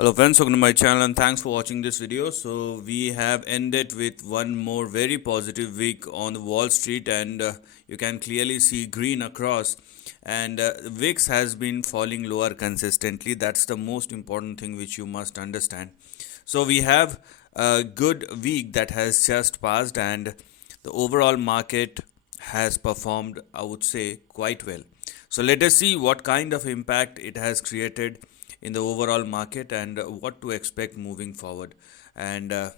Hello friends, welcome to my channel and thanks for watching this video. So we have ended with one more very positive week on the Wall Street, and you can clearly see green across, and VIX has been falling lower consistently. That's the most important thing which you must understand. So we have a good week that has just passed, and the overall market has performed, I would say, quite well. So let us see what kind of impact it has created in the overall market and what to expect moving forward. And as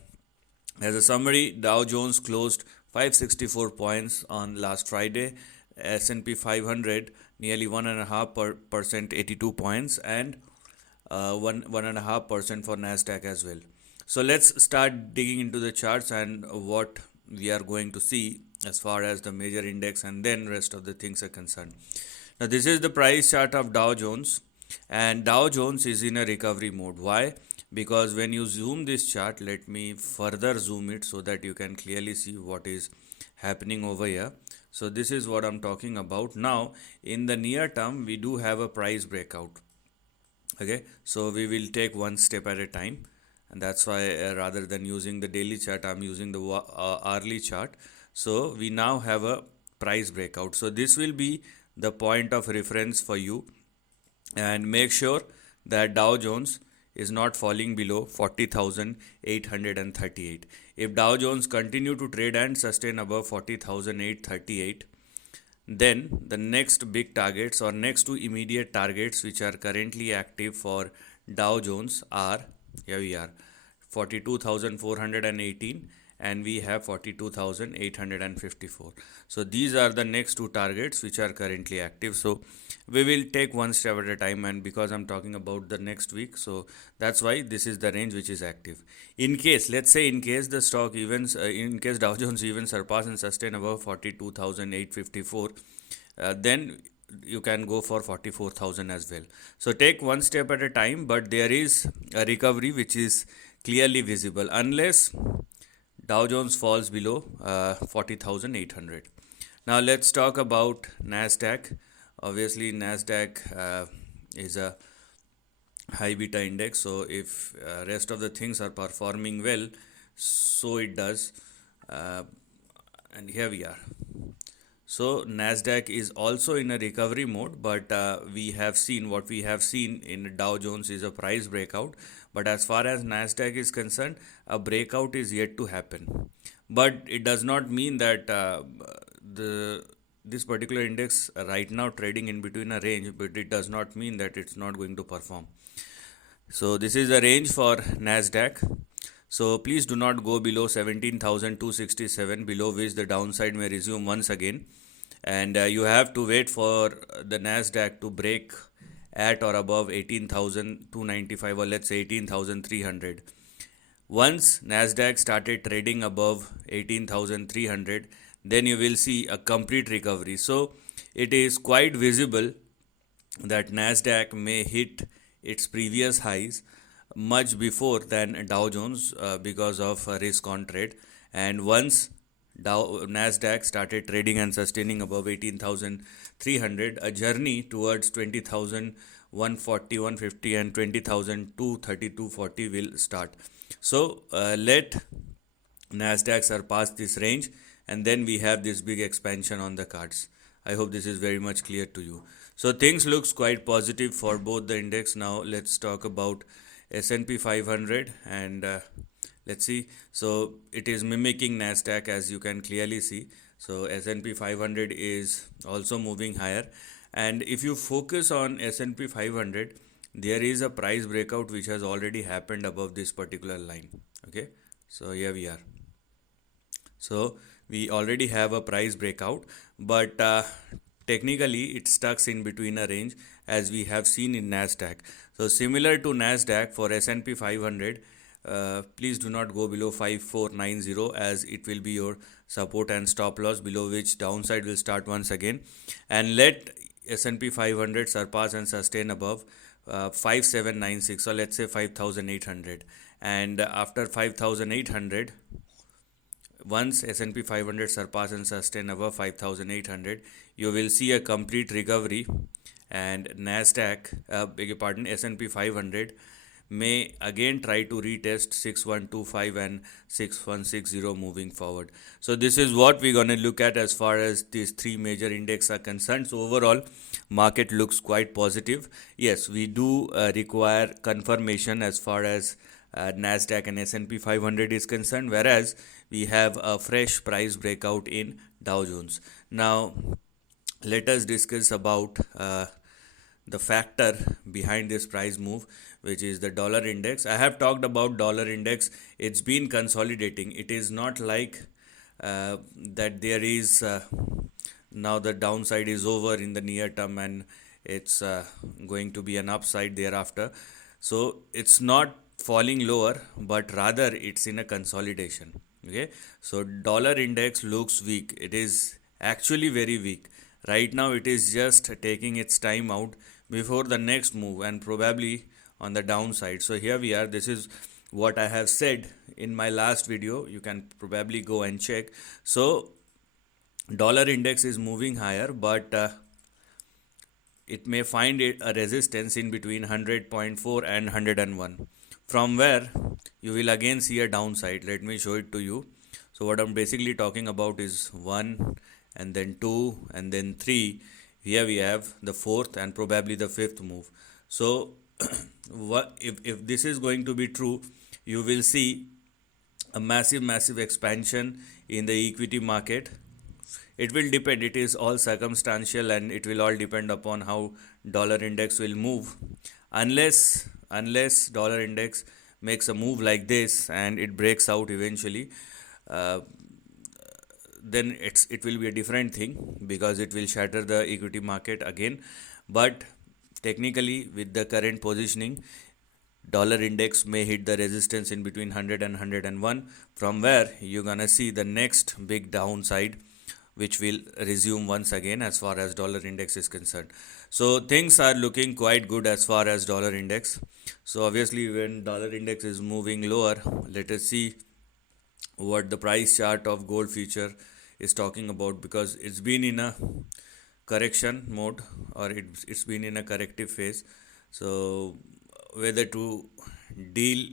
a summary, Dow Jones closed 564 points on last Friday. S&P 500 nearly 1.5%, 82 points, and 1.5% for Nasdaq as well. So let's start digging into the charts and what we are going to see as far as the major index and then rest of the things are concerned. Now this is the price chart of Dow Jones, and Dow Jones is in a recovery mode. Why? Because when you zoom this chart, let me further zoom it so that you can clearly see what is happening over here. So this is what I'm talking about. Now in the near term we do have a price breakout. Okay, so we will take one step at a time, and that's why rather than using the daily chart, I'm using the hourly chart. So we now have a price breakout. So this will be the point of reference for you, and make sure that Dow Jones is not falling below 40,838. If Dow Jones continue to trade and sustain above 40,838, then the next big targets or next two immediate targets which are currently active for Dow Jones are, here we are, 42,418 and we have 42,854. So these are the next two targets which are currently active. So we will take one step at a time, and because I'm talking about the next week, so that's why this is the range which is active. In case, let's say in case the stock even in case Dow Jones even surpass and sustain above 42,854, then you can go for 44,000 as well. So take one step at a time, but there is a recovery which is clearly visible unless Dow Jones falls below 40,800. Now let's talk about Nasdaq. Obviously Nasdaq is a high beta index, so if rest of the things are performing well, so it does. And here we are. So Nasdaq is also in a recovery mode, but we have seen what we have seen in Dow Jones is a price breakout. But as far as Nasdaq is concerned, a breakout is yet to happen. But it does not mean that this particular index right now trading in between a range, but it does not mean that it's not going to perform. So this is the range for Nasdaq. So please do not go below 17,267, below which the downside may resume once again. And you have to wait for the Nasdaq to break at or above 18,295, or let's say 18,300. Once Nasdaq started trading above 18,300, then you will see a complete recovery. So it is quite visible that Nasdaq may hit its previous highs much before than Dow Jones because of risk on trade. And once Nasdaq started trading and sustaining above 18,300, a journey towards 20,140, 150 and 20,230, 240 will start. So let Nasdaq surpass this range, and then we have this big expansion on the cards. I hope this is very much clear to you. So things looks quite positive for both the index. Now let's talk about S&P 500, and let's see. So it is mimicking Nasdaq, as you can clearly see. So S&P 500 is also moving higher, and if you focus on S&P 500, there is a price breakout which has already happened above this particular line. Okay, so here we are. So we already have a price breakout, but technically it stucks in between a range, as we have seen in Nasdaq. So similar to Nasdaq, for S&P 500, please do not go below 5490, as it will be your support and stop loss, below which downside will start once again. And let S&P 500 surpass and sustain above 5796, or let's say 5800. And after 5800, once S&P 500 surpass and sustain above 5800, you will see a complete recovery, and Nasdaq, beg your pardon, S&P 500 may again try to retest 6125 and 6160 moving forward. So this is what we're going to look at as far as these three major index are concerned. So overall, market looks quite positive. Yes, we do require confirmation as far as Nasdaq and S&P 500 is concerned, whereas we have a fresh price breakout in Dow Jones. Now let us discuss about the factor behind this price move, which is the dollar index. I have talked about dollar index. It's been consolidating. It is not like that there is now the downside is over in the near term and it's going to be an upside thereafter. So it's not falling lower, but rather it's in a consolidation. Okay, so dollar index looks weak. It is actually very weak right now. It is just taking its time out before the next move and probably on the downside. So here we are. This is what I have said in my last video. You can probably go and check. So dollar index is moving higher, but it may find a resistance in between 100.4 and 101, from where you will again see a downside. Let me show it to you. So what I'm basically talking about is 1 and then 2 and then 3. Here we have the fourth and probably the fifth move. So if this is going to be true, you will see a massive expansion in the equity market. It will depend. It is all circumstantial and it will all depend upon how dollar index will move. Unless dollar index makes a move like this and it breaks out eventually, then it will be a different thing, because it will shatter the equity market again. But technically, with the current positioning, dollar index may hit the resistance in between 100 and 101, from where you're gonna see the next big downside, which will resume once again as far as dollar index is concerned. So things are looking quite good as far as dollar index. So obviously when dollar index is moving lower, let us see what the price chart of gold future is talking about, because it's been in a correction mode, or it's been in a corrective phase. So whether to deal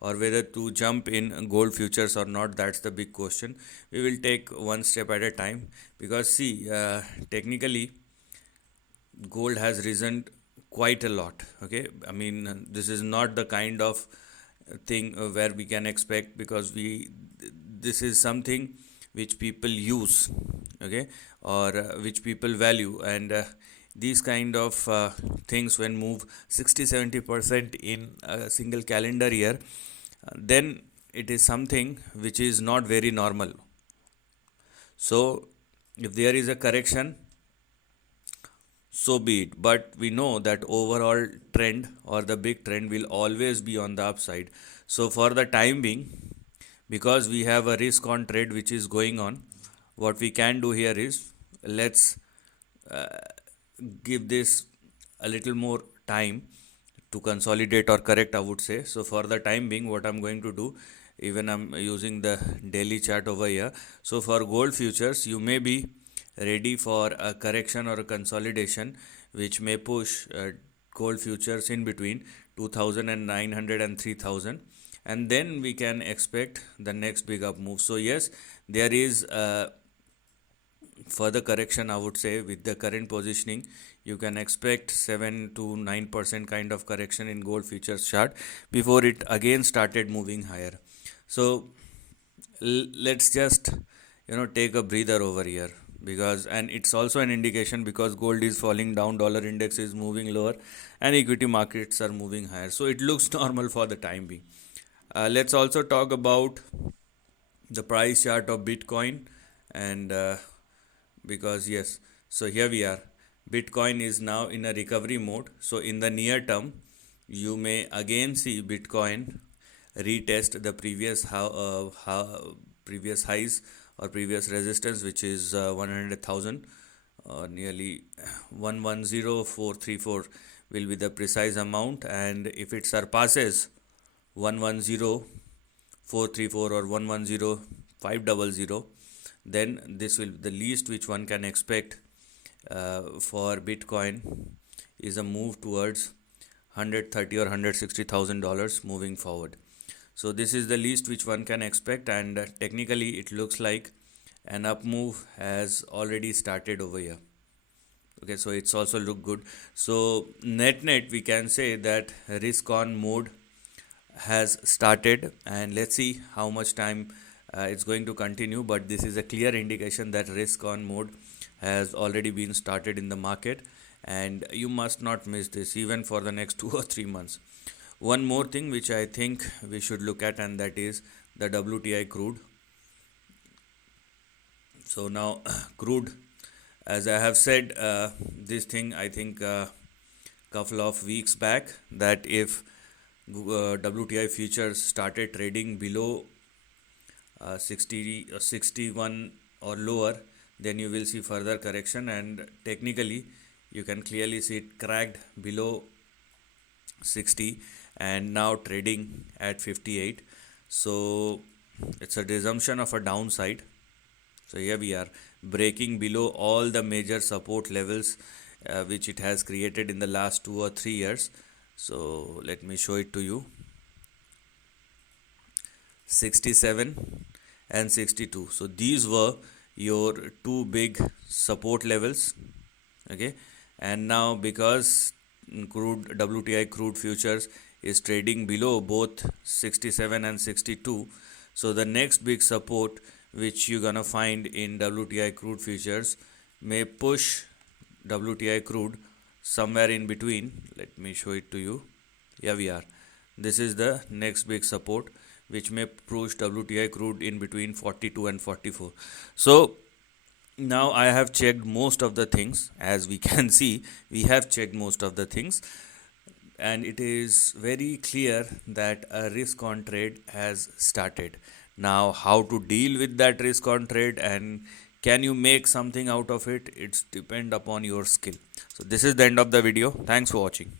or whether to jump in gold futures or not, that's the big question. We will take one step at a time, because see, technically gold has risen quite a lot. Okay, I mean, this is not the kind of thing where we can expect, because this is something which people use, okay, or which people value, and these kind of things when move 60-70% in a single calendar year, then it is something which is not very normal. So if there is a correction, so be it, but we know that overall trend or the big trend will always be on the upside. So for the time being, because we have a risk on trade which is going on, what we can do here is, let's give this a little more time to consolidate or correct, I would say. So for the time being, what I'm going to do, even I'm using the daily chart over here. So for gold futures, you may be ready for a correction or a consolidation which may push gold futures in between 2,900 and 3,000, and then we can expect the next big up move. So yes, there is further correction, I would say. With the current positioning, you can expect 7 to 9% kind of correction in gold futures chart before it again started moving higher. So let's just take a breather over here, because, and it's also an indication, because gold is falling down, dollar index is moving lower, and equity markets are moving higher. So it looks normal for the time being. Let's also talk about the price chart of Bitcoin, and because yes, so here we are. Bitcoin is now in a recovery mode. So in the near term, you may again see Bitcoin retest the previous previous highs or previous resistance, which is 100,000, or nearly 110434 will be the precise amount. And if it surpasses 110434 or 110500, then this will the least which one can expect for Bitcoin is a move towards 130 or $160,000 moving forward. So this is the least which one can expect, and technically it looks like an up move has already started over here. Okay, so it's also look good. So net we can say that risk on mode has started, and let's see how much time it's going to continue, but this is a clear indication that risk on mode has already been started in the market, and you must not miss this even for the next 2 or 3 months. One more thing which I think we should look at, and that is the WTI crude. So now crude, as I have said, this thing I think couple of weeks back, that if WTI futures started trading below 60 or 61 or lower, then you will see further correction, and technically you can clearly see it cracked below 60 and now trading at 58. So it's a resumption of a downside. So here we are breaking below all the major support levels which it has created in the last 2 or 3 years. So let me show it to you. 67 and 62. So these were your two big support levels. Okay, and now because crude WTI crude futures is trading below both 67 and 62, so the next big support which you're gonna find in WTI crude futures may push WTI crude somewhere in between. Let me show it to you. Here we are. This is the next big support which may push WTI crude in between 42 and 44. So now I have checked most of the things. As we can see, we have checked most of the things, and it is very clear that a risk on trade has started. Now how to deal with that risk on trade and can you make something out of it, it's depend upon your skill. So this is the end of the video. Thanks for watching.